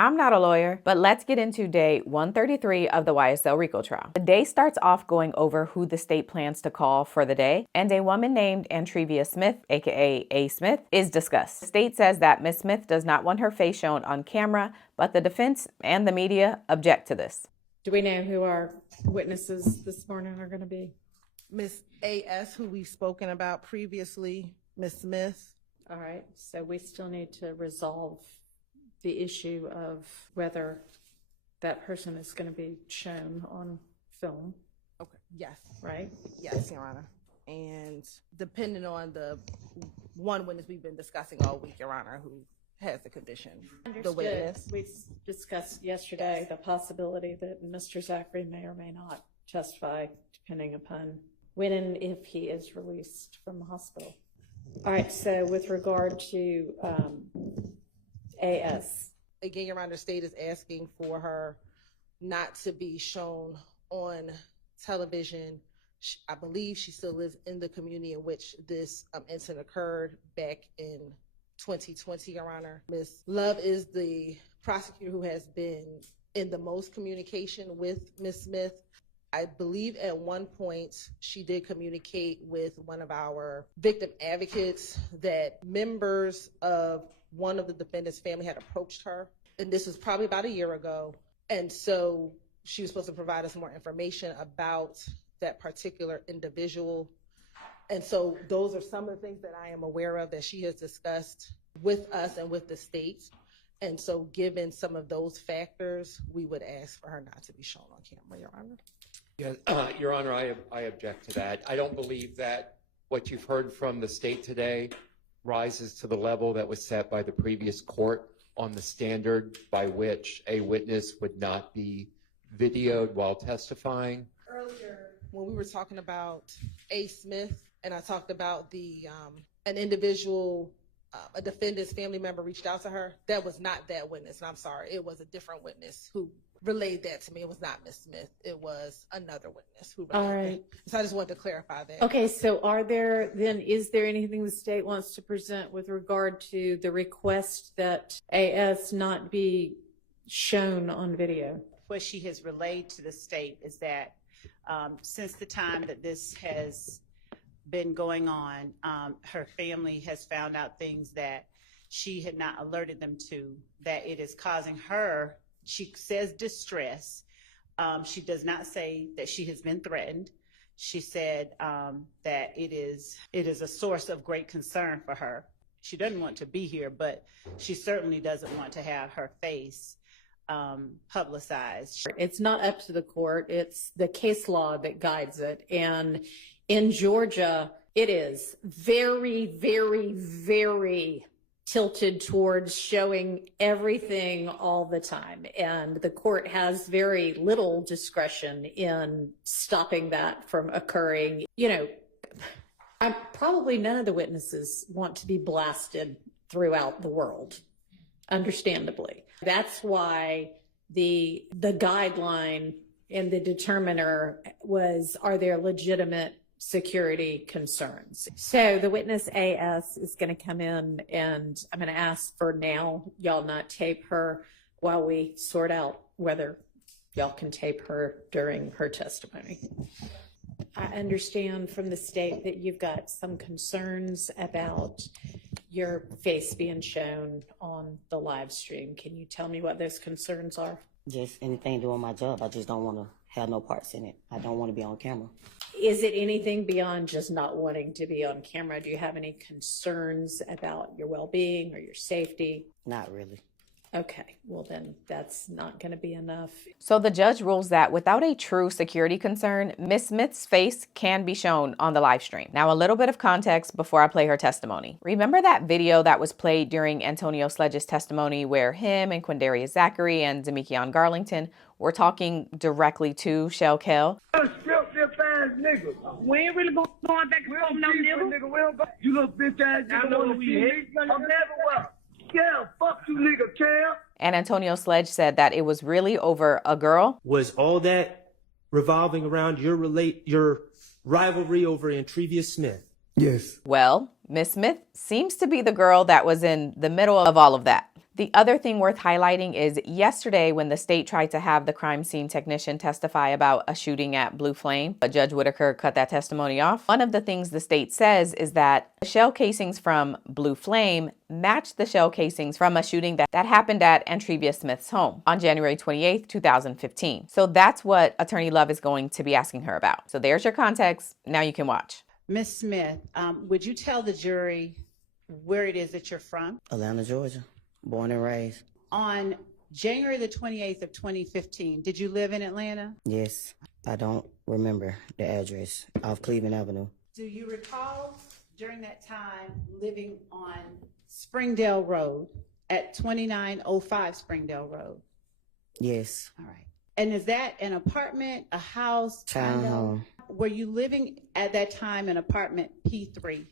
I'm not a lawyer, but let's get into day 133 of the YSL RICO trial. The day starts off going over who the state plans to call for the day, and a woman named Antrevia Smith, aka A. Smith, is discussed. The state says that Ms. Smith does not want her face shown on camera, but the defense and the media object to this. Do we know who our witnesses this morning are going to be? Ms. A.S., who we've spoken about previously, Ms. Smith. All right, so we still need to resolve the issue of whether that person is going to be shown on film. Okay, yes. Right? Yes, Your Honor. And depending on the one witness we've been discussing all week, Your Honor, who has the condition. Understood. The witness. We discussed yesterday the possibility that Mr. Zachary may or may not testify, depending upon when and if he is released from the hospital. All right, so with regard to AS. Again, Your Honor, state is asking for her not to be shown on television. I believe she still lives in the community in which this incident occurred back in 2020, Your Honor. Ms. Love is the prosecutor who has been in the most communication with Ms. Smith. I believe at one point she did communicate with one of our victim advocates that members of one of the defendant's family had approached her. And this was probably about a year ago. And so she was supposed to provide us more information about that particular individual. And so those are some of the things that I am aware of that she has discussed with us and with the state. And so given some of those factors, we would ask for her not to be shown on camera, Your Honor. Yeah, Your Honor, I object to that. I don't believe that what you've heard from the state today rises to the level that was set by the previous court on the standard by which a witness would not be videoed while testifying. Earlier, when we were talking about A. Smith, and I talked about the an individual, a defendant's family member reached out to her, that was not that witness, and I'm sorry, it was a different witness who relayed that to me. It was not Ms. Smith. It was another witness who relayed All right. that. So I just wanted to clarify that. Okay, so is there anything the state wants to present with regard to the request that AS not be shown on video? What she has relayed to the state is that since the time that this has been going on, her family has found out things that she had not alerted them to, that it is causing her, she says, distress. She does not say that she has been threatened. She said that it is a source of great concern for her. She doesn't want to be here, but she certainly doesn't want to have her face publicized. It's not up to the court. It's the case law that guides it. And in Georgia, it is very, very, very tilted towards showing everything all the time. And the court has very little discretion in stopping that from occurring. You know, probably none of the witnesses want to be blasted throughout the world, understandably. That's why the guideline and the determiner was, are there legitimate security concerns? So the witness AS is going to come in, and I'm going to ask for now y'all not tape her while we sort out whether y'all can tape her during her testimony. I understand from the state that you've got some concerns about your face being shown on the live stream. Can you tell me what those concerns are? Just anything doing my job. I just don't want to have no parts in it. I don't want to be on camera. Is it anything beyond just not wanting to be on camera? Do you have any concerns about your well-being or your safety? Not really. Okay, well then that's not going to be enough. So the judge rules that without a true security concern, Ms. Smith's face can be shown on the live stream. Now, a little bit of context before I play her testimony. Remember that video that was played during Antonio Sledge's testimony where him and Quindarius Zachary and Demekion Garlington were talking directly to Shell Kell? Nigga. We ain't really going back and forth, no nigga. You little bitch ass nigga. I know who you hate. I'm never well. Yeah, fuck you, nigga, Cam. And Antonio Sledge said that it was really over a girl. Was all that revolving around your rivalry over Antrevia Smith? Yes. Well, Miss Smith seems to be the girl that was in the middle of all of that. The other thing worth highlighting is yesterday when the state tried to have the crime scene technician testify about a shooting at Blue Flame, but Judge Whitaker cut that testimony off. One of the things the state says is that the shell casings from Blue Flame match the shell casings from a shooting that happened at Antrevia Smith's home on January 28th, 2015. So that's what Attorney Love is going to be asking her about. So there's your context. Now you can watch. Ms. Smith, would you tell the jury where it is that you're from? Atlanta, Georgia. Born and raised. On January the 28th of 2015, did you live in Atlanta? Yes. I don't remember the address off Cleveland Avenue. Do you recall during that time living on Springdale Road at 2905 Springdale Road? Yes. All right. And is that an apartment, a house? Townhome. Were you living at that time in apartment P3?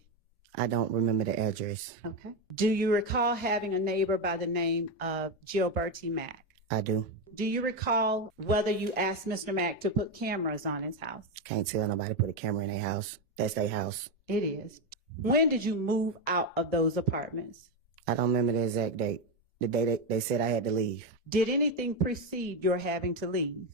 I don't remember the address. Okay. Do you recall having a neighbor by the name of Gilberti Mack? I do. Do you recall whether you asked Mr. Mack to put cameras on his house? Can't tell nobody put a camera in their house. That's their house. It is. When did you move out of those apartments? I don't remember the exact date. The day they said I had to leave. Did anything precede your having to leave?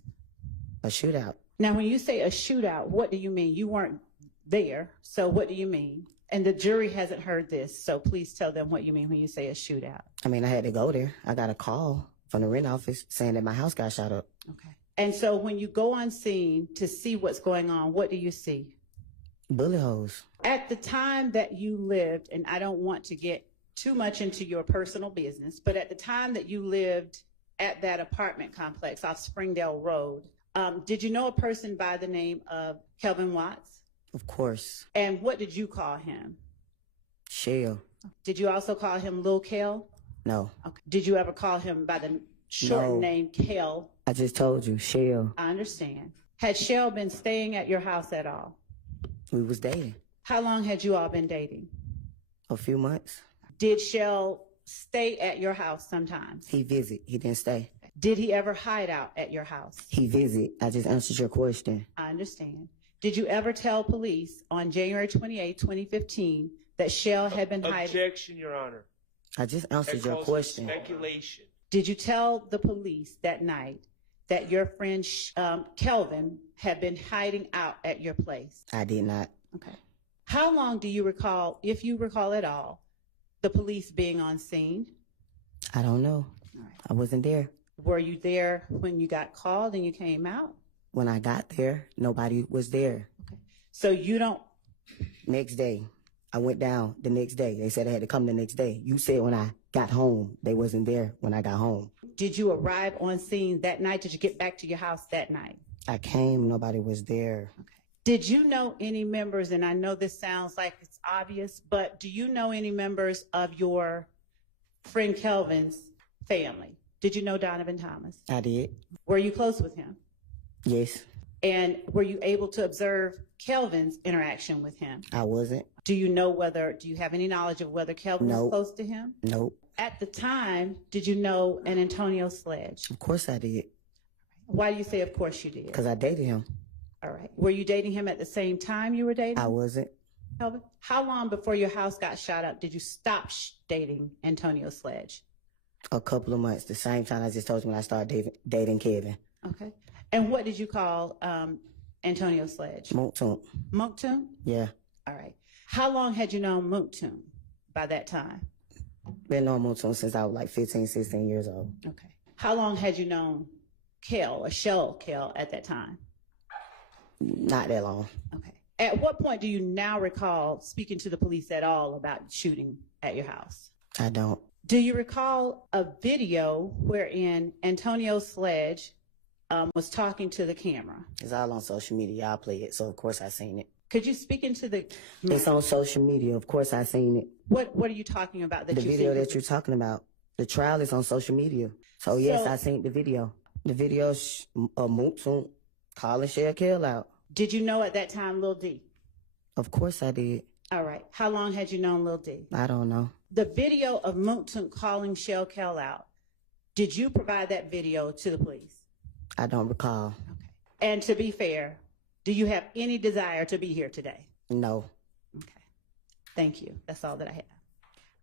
A shootout. Now, when you say a shootout, what do you mean? You weren't there, so what do you mean? And the jury hasn't heard this, so please tell them what you mean when you say a shootout. I mean, I had to go there. I got a call from the rent office saying that my house got shot up. Okay. And so when you go on scene to see what's going on, what do you see? Bullet holes. At the time that you lived, and I don't want to get too much into your personal business, but at the time that you lived at that apartment complex off Springdale Road, did you know a person by the name of Kelvin Watts? Of course. And what did you call him? Shell. Did you also call him Lil Kel? No. Okay. Did you ever call him by the short No. name Kel? I just told you, Shell. I understand. Had Shell been staying at your house at all? We was dating. How long had you all been dating? A few months. Did Shell stay at your house sometimes? He visit. He didn't stay. Did he ever hide out at your house? He visit. I just answered your question. I understand. Did you ever tell police on January 28, 2015, that Shell had been hiding? Objection, Your Honor. I just answered That your calls for question. speculation. Did you tell the police that night that your friend Kelvin had been hiding out at your place? I did not. Okay. How long do you recall, if you recall at all, the police being on scene? I don't know. All right. I wasn't there. Were you there when you got called and you came out? When I got there, nobody was there. Okay. So you don't. Next day, I went down the next day. They said I had to come the next day. You said when I got home, they wasn't there when I got home. Did you arrive on scene that night? Did you get back to your house that night? I came, nobody was there. Okay. Did you know any members, and I know this sounds like it's obvious, but do you know any members of your friend Kelvin's family? Did you know Donovan Thomas? I did. Were you close with him? Yes. And were you able to observe Kelvin's interaction with him? I wasn't. Do you have any knowledge of whether Kelvin was Nope. close to him? Nope. At the time, did you know an Antonio Sledge? Of course I did. Why do you say of course you did? Because I dated him. All right. Were you dating him at the same time you were dating I wasn't. Kelvin? How long before your house got shot up did you stop dating Antonio Sledge? A couple of months. The same time I just told you when I started dating Kevin. Okay. And what did you call Antonio Sledge? Mounk. Mounk? Yeah. All right. How long had you known Mounk by that time? Been on Mounk since I was like 15, 16 years old. Okay. How long had you known Kel, or Shell Kel, at that time? Not that long. Okay. At what point do you now recall speaking to the police at all about shooting at your house? I don't. Do you recall a video wherein Antonio Sledge was talking to the camera? It's all on social media. I play it, so of course I seen it. Could you speak into the... It's on social media. Of course I seen it. What are you talking about? The video that you're talking about. The trial is on social media. So yes, I seen the video. The video's Mounk calling Shell Kel out. Did you know at that time Lil D? Of course I did. All right. How long had you known Lil D? I don't know. The video of Mounk calling Shell Kel out, did you provide that video to the police? I don't recall. Okay. And to be fair, do you have any desire to be here today? No. Okay. Thank you. That's all that I have.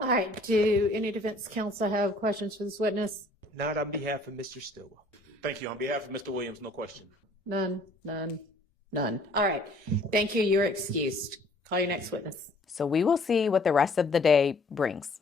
All right, do any defense counsel have questions for this witness? Not on behalf of Mr. Stillwell. Thank you. On behalf of Mr. Williams, no question. None. All right, thank you. You're excused. Call your next witness. So we will see what the rest of the day brings.